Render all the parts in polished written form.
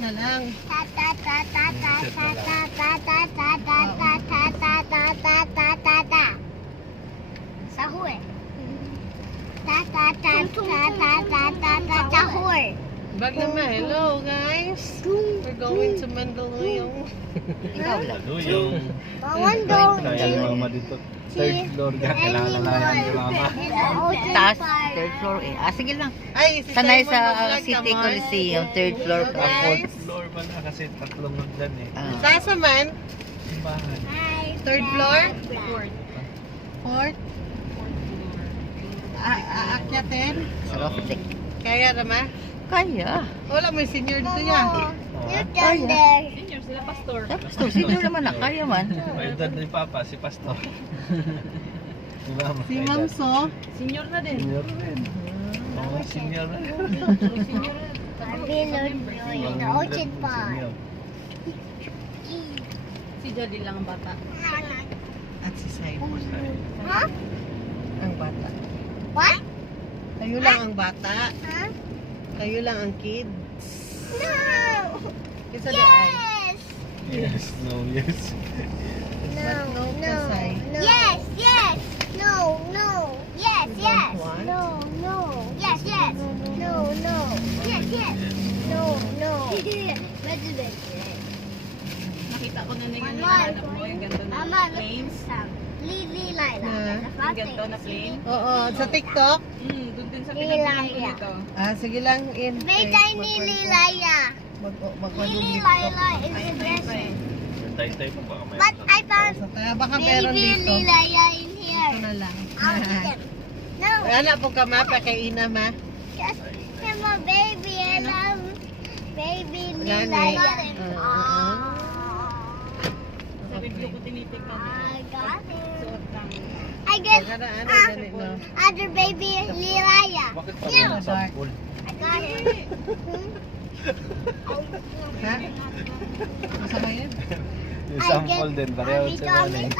na lang. Sahur. Sahur. Bag naman, hello guys. We're going to Mandaluyong. Ikaw lang. Yung Bawang dong. kaya mama dito. Third floor ka, kailangan na lang yung mama. Taas, third floor eh. Sige lang. Ay, si Sanay Simon sa mag-vlog City naman. Coliseum, third floor pa. Guys. Fourth floor pa na kasi tatlong hagdan eh. Sasa man? Simbahan. Third floor? Fourth? Aakyatin? Soft Kaya naman? Kaya. Wala, may senior dito yan. You done there. Pastor, sino naman na? Kaya man. May edad ni Papa, si Pastor. Si Mama. Si Mamso? Senior rin. Oo, senior na. I've been in the ocean park. Senior. Si Jody lang ang bata. At si Simon. Huh? Ang bata. What? Kayo lang ang bata. Huh? Kayo lang ang kids. No. Isa di ay. Yes. Yes, no, yes. But no, Kasay. Yes, yes. No, no. Yes, You yes. don't want? No, no. Yes, yes. No, no. Yes, yes. No, no. Nakita ko na yung Mama, hinahanap mo, yung ganito na Mama, look planes. at some. Lily Lila. Yung ganito na plane. Oo, sa TikTok? Doon din sa Lilaya. pinagbilang ko dito. Sige lang in. May tiny Lilaya. Lily Lila is the best one. Tay-tay pa baka may But I found Baka meron baby dito. Lilaya in Ito here. na lang. I'll eat them. No, Anak po ka ma, pakaina ma. just him a baby and baby Gani. Lilaya. Sa review ko tinitignan. I got it. Suot lang. I get Baka na ano, ganit no. other baby Lilaya. Bakit pa Yeah. rin sampol? I got it. Ha? Masama yun? Yung I sample get- din, pareho I sa got mga it.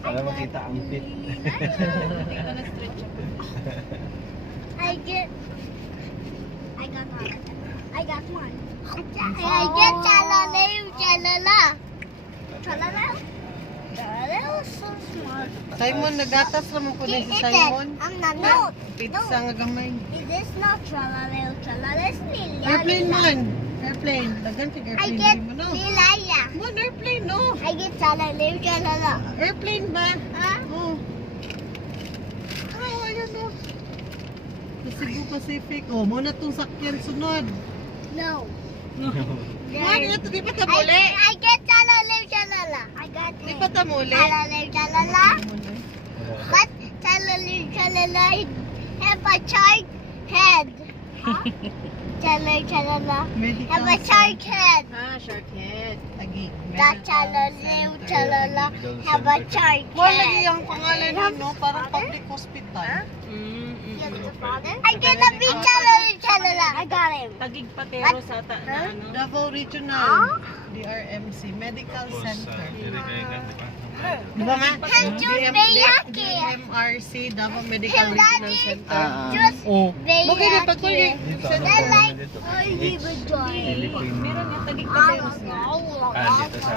para makita ang fit. Tingnan na stretch ako. I got one. I got one. I get chalala. Chalala. Chalala. Chalala was so smart. Simon, nagatas naman po na si Eat Simon. it. I'm not. No. Pizza nga gamay. Is this not chalala? Chalala is Lilaya. Airplane man. Airplane. Dagan si I airplane. get Di mo no. Lilaya. Man, airplane no. I get chalala. Chalala. Airplane ba? Huh? Oh. Oh, ayun no. Sa Cebu Pacific. Oh, muna tong sakyan sunod. No. Man, ito di pa I tamuli. get chalala. Chalala. I got Di it. pa tamuli. Chalala. Chalala. But chalala have a shark head. Chalala Medical have a shark head. Shark head. Lagi. That chalala have a shark Wala lagi head. yung pangalan nun, no? Parang public hospital. I get a big chalala. I got him. Tagig patero sa ta na ano. Davao Regional DRMC Medical Center. Di ba nga? Hanjun Beyaki. DMRC Davao Medical Regional Center. Just Oh. Okay na pag Dito, ano I like. dito? I leave a drawing. Philippine. Meron yung tagig patero sa. Dito sa